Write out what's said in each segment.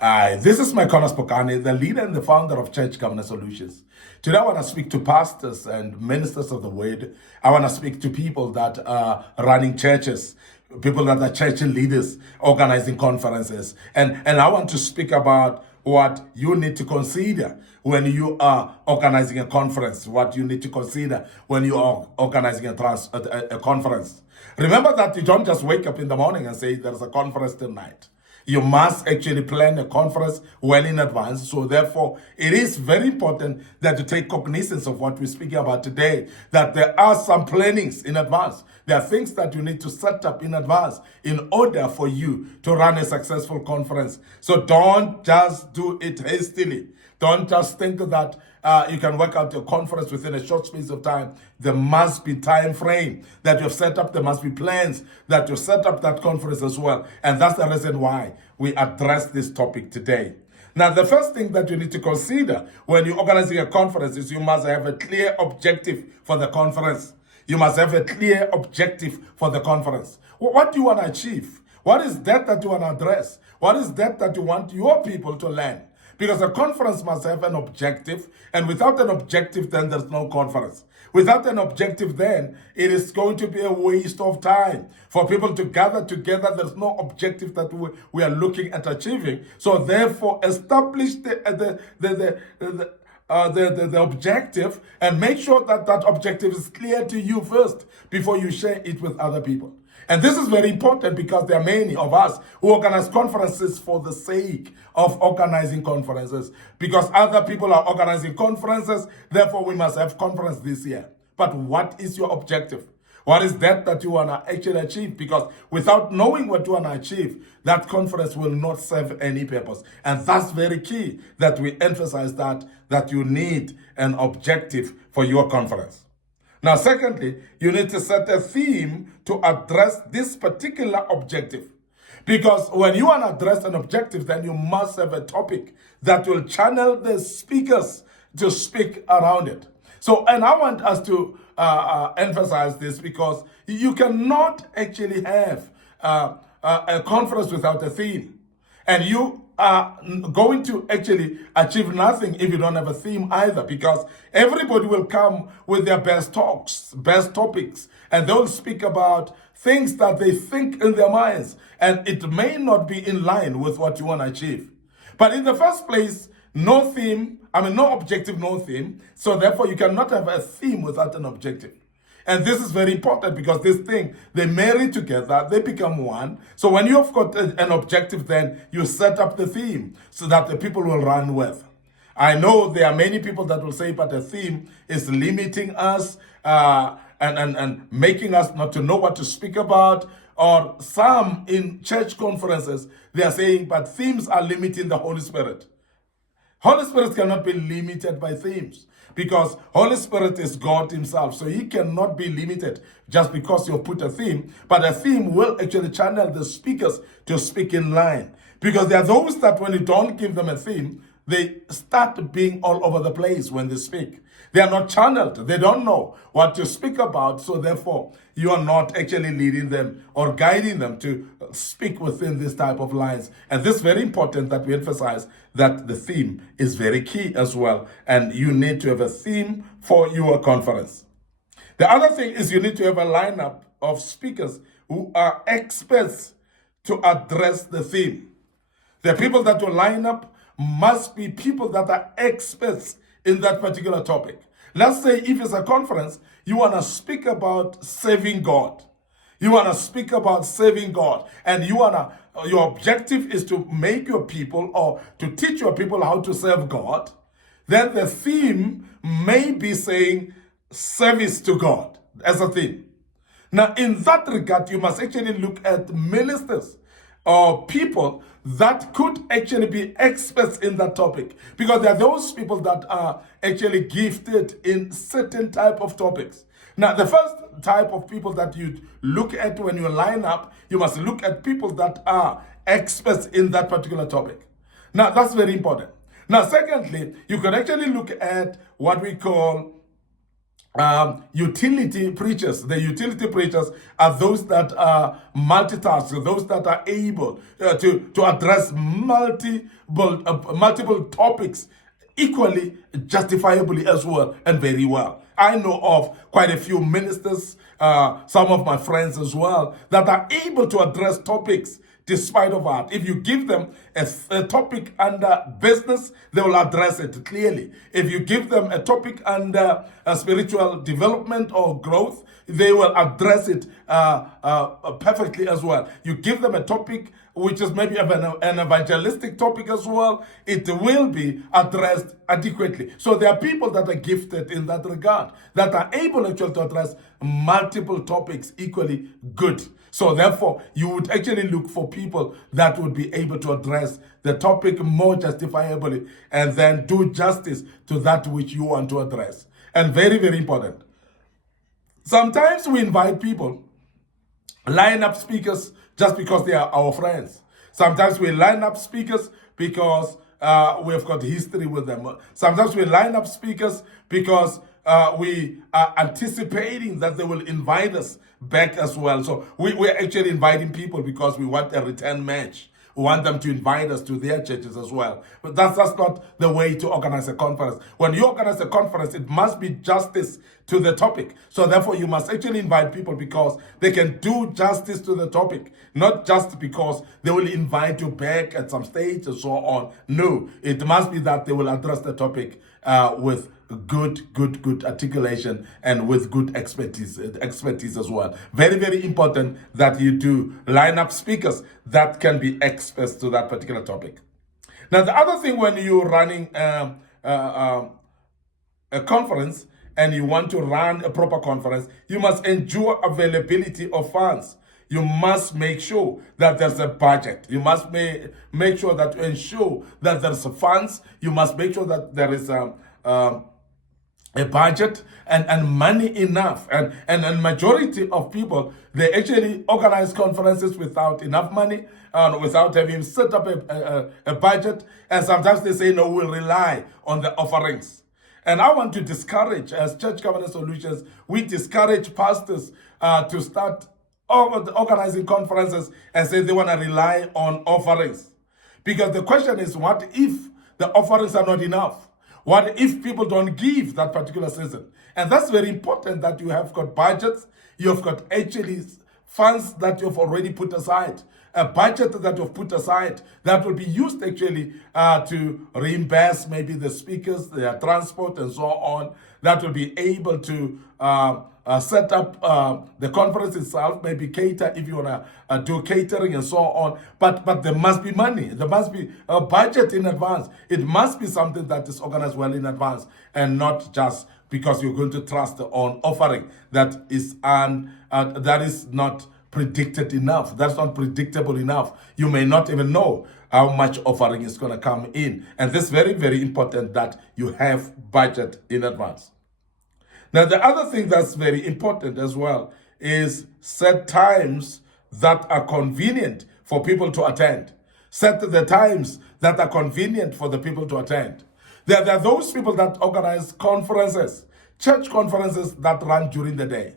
Hi, this is Micornus Phokane, the leader and the founder of Church Governance Solutions. Today I want to speak to pastors and ministers of the word. I want to speak to people that are running churches, people that are church leaders, organizing conferences. And I want to speak about what you need to consider when you are organizing a conference, what you need to consider when you are organizing a conference. Remember that you don't just wake up in the morning and say there's a conference tonight. You must actually plan a conference well in advance. So therefore, it is very important that you take cognizance of what we're speaking about today, that there are some plannings in advance. There are things that you need to set up in advance in order for you to run a successful conference. So don't just do it hastily. Don't just think that you can work out your conference within a short space of time. There must be time frame that you've set up. There must be plans that you set up that conference as well. And that's the reason why we address this topic today. Now, the first thing that you need to consider when you're organizing a conference is you must have a clear objective for the conference. You must have a clear objective for the conference. What do you want to achieve? What is that you want to address? What is that you want your people to learn? Because a conference must have an objective, and without an objective, then there's no conference. Without an objective, then it is going to be a waste of time for people to gather together. There's no objective that we are looking at achieving. So therefore, establish the objective and make sure that that objective is clear to you first before you share it with other people. And this is very important because there are many of us who organize conferences for the sake of organizing conferences. Because other people are organizing conferences, therefore we must have conference this year. But what is your objective? What is that you want to actually achieve? Because without knowing what you want to achieve, that conference will not serve any purpose. And that's very key that we emphasize that you need an objective for your conference. Now, secondly, you need to set a theme to address this particular objective. Because when you want to address an objective, then you must have a topic that will channel the speakers to speak around it. So, and I want us to emphasize this because you cannot actually have a conference without a theme. And you are going to actually achieve nothing if you don't have a theme either, because everybody will come with their best talks, best topics, and they'll speak about things that they think in their minds, and it may not be in line with what you want to achieve. But in the first place, no theme, no objective, no theme, so therefore you cannot have a theme without an objective. And this is very important because this thing, they marry together, they become one. So when you've got an objective, then you set up the theme so that the people will run with. I know there are many people that will say, but the theme is limiting us and making us not to know what to speak about. Or some in church conferences, they are saying, but themes are limiting the Holy Spirit. Holy Spirit cannot be limited by themes because Holy Spirit is God himself. So he cannot be limited just because you put a theme. But a theme will actually channel the speakers to speak in line. Because there are those that when you don't give them a theme, they start being all over the place when they speak. They are not channeled. They don't know what to speak about. So therefore, you are not actually leading them or guiding them to speak within this type of lines. And this is very important that we emphasize that the theme is very key as well. And you need to have a theme for your conference. The other thing is you need to have a lineup of speakers who are experts to address the theme. The people that will line up must be people that are experts in that particular topic. Let's say if it's a conference, you want to speak about serving God. You want to speak about serving God. And your objective is to make your people or to teach your people how to serve God. Then the theme may be saying service to God as a theme. Now, in that regard, you must actually look at ministers or people that could actually be experts in that topic, because there are those people that are actually gifted in certain type of topics. Now, the first type of people that you look at when you line up, you must look at people that are experts in that particular topic. Now, that's very important. Now, secondly, you can actually look at what we call utility preachers. The utility preachers are those that are multitask, those that are able to address multiple topics equally justifiably as well and very well. I know of quite a few ministers, some of my friends as well, that are able to address topics despite of that. If you give them a topic under business, they will address it clearly. If you give them a topic under spiritual development or growth, they will address it perfectly as well. You give them a topic which is maybe an evangelistic topic as well, it will be addressed adequately. So there are people that are gifted in that regard, that are able actually to address multiple topics equally good. So therefore, you would actually look for people that would be able to address the topic more justifiably and then do justice to that which you want to address. And very, very important. Sometimes we invite people, line up speakers just because they are our friends. Sometimes we line up speakers because we've got history with them. Sometimes we line up speakers because we are anticipating that they will invite us back as well. So we're actually inviting people because we want a return match. We want them to invite us to their churches as well. But that's not the way to organize a conference. When you organize a conference, it must be justice to the topic. So therefore, you must actually invite people because they can do justice to the topic, not just because they will invite you back at some stage and so on. No, it must be that they will address the topic with good articulation and with good expertise as well. Very, very important that you do line up speakers that can be experts to that particular topic. Now, the other thing when you're running a conference and you want to run a proper conference, you must ensure availability of funds. You must make sure that there's a budget. You must make sure that you ensure that there's funds. You must make sure that there is a budget and money enough. And majority of people, they actually organize conferences without enough money, without having set up a budget. And sometimes they say, no, we'll rely on the offerings. And I want to discourage, as Church Covenant Solutions, we discourage pastors to start organizing conferences and say they want to rely on offerings. Because the question is, what if the offerings are not enough? What if people don't give that particular season? And that's very important that you have got budgets, you have got actually funds that you've already put aside, a budget that you've put aside that will be used actually to reimburse maybe the speakers, their transport and so on, that will be able to set up the conference itself, maybe cater if you want to do catering and so on. But there must be money. There must be a budget in advance. It must be something that is organized well in advance and not just because you're going to trust on offering that is not predicted enough. That's not predictable enough. You may not even know how much offering is going to come in. And this is very, very important that you have budget in advance. Now, the other thing that's very important as well is set times that are convenient for people to attend. Set the times that are convenient for the people to attend. There are those people that organize conferences, church conferences that run during the day.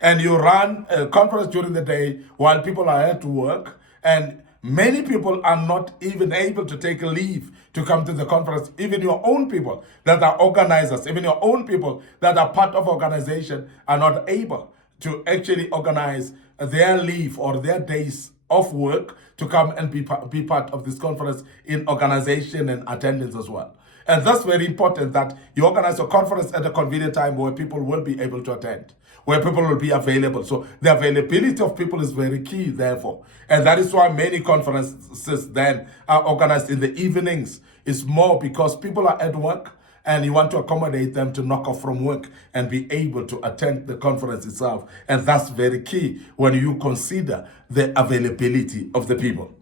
And you run a conference during the day while people are at work, and many people are not even able to take a leave to come to the conference. Even your own people that are organizers, even your own people that are part of organization are not able to actually organize their leave or their days of work to come and be part of this conference in organization and attendance as well. And that's very important that you organize a conference at a convenient time where people will be able to attend, where people will be available. So the availability of people is very key, therefore. And that is why many conferences then are organized in the evenings. It's more because people are at work and you want to accommodate them to knock off from work and be able to attend the conference itself. And that's very key when you consider the availability of the people.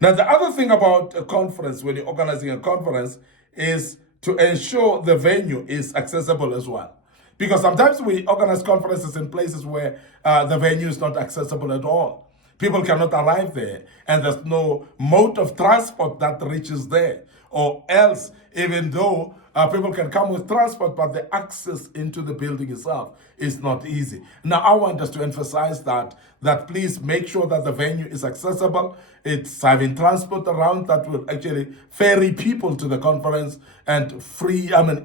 Now, the other thing about a conference, when you're organizing a conference, is to ensure the venue is accessible as well. Because sometimes we organize conferences in places where the venue is not accessible at all. People cannot arrive there, and there's no mode of transport that reaches there. Or else, even though People can come with transport, but the access into the building itself is not easy. Now, I want us to emphasize that please make sure that the venue is accessible. It's having transport around that will actually ferry people to the conference and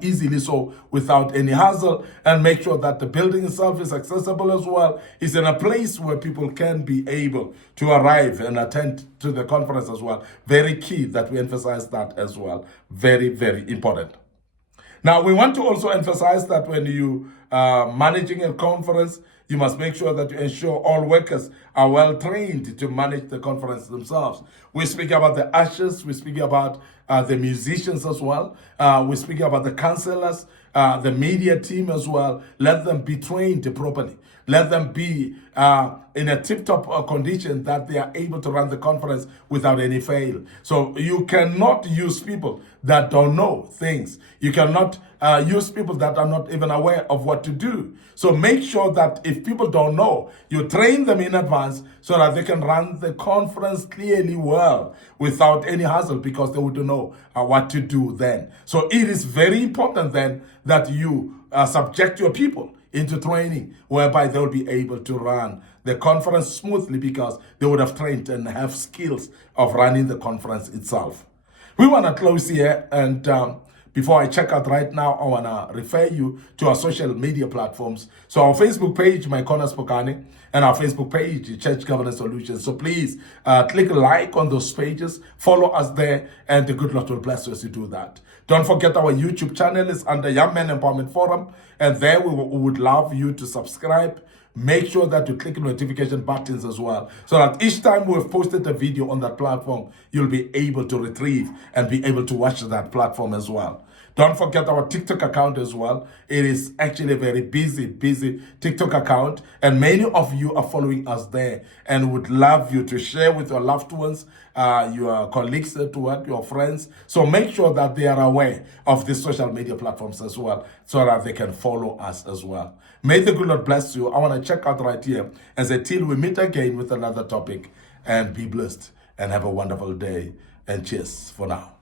easily so without any hassle, and make sure that the building itself is accessible as well. It's in a place where people can be able to arrive and attend to the conference as well. Very key that we emphasize that as well. Very, very important. Now, we want to also emphasize that when you are managing a conference, you must make sure that you ensure all workers are well trained to manage the conference themselves. We speak about the ushers, we speak about the musicians as well, we speak about the counselors, the media team as well. Let them be trained properly. Let them be in a tip-top condition that they are able to run the conference without any fail. So you cannot use people that don't know things. You cannot use people that are not even aware of what to do. So make sure that if people don't know, you train them in advance so that they can run the conference clearly well without any hassle, because they would know what to do then. So it is very important then that you subject your people into training whereby they'll be able to run the conference smoothly, because they would have trained and have skills of running the conference itself. We want to close here, and before I check out right now, I want to refer you to our social media platforms. So our Facebook page, Micornus Phokane, and our Facebook page, Church Governance Solutions. So please click like on those pages, follow us there, and the good Lord will bless you as you do that. Don't forget our YouTube channel is under Young Men Empowerment Forum, and there we would love you to subscribe. Make sure that you click notification buttons as well, so that each time we've posted a video on that platform, you'll be able to retrieve and be able to watch that platform as well. Don't forget our TikTok account as well. It is actually a very busy TikTok account, and many of you are following us there, and would love you to share with your loved ones, your colleagues at work, your friends. So make sure that they are aware of the social media platforms as well, so that they can follow us as well. May the good Lord bless you. I want to check out right here as until we meet again with another topic, and be blessed and have a wonderful day, and cheers for now.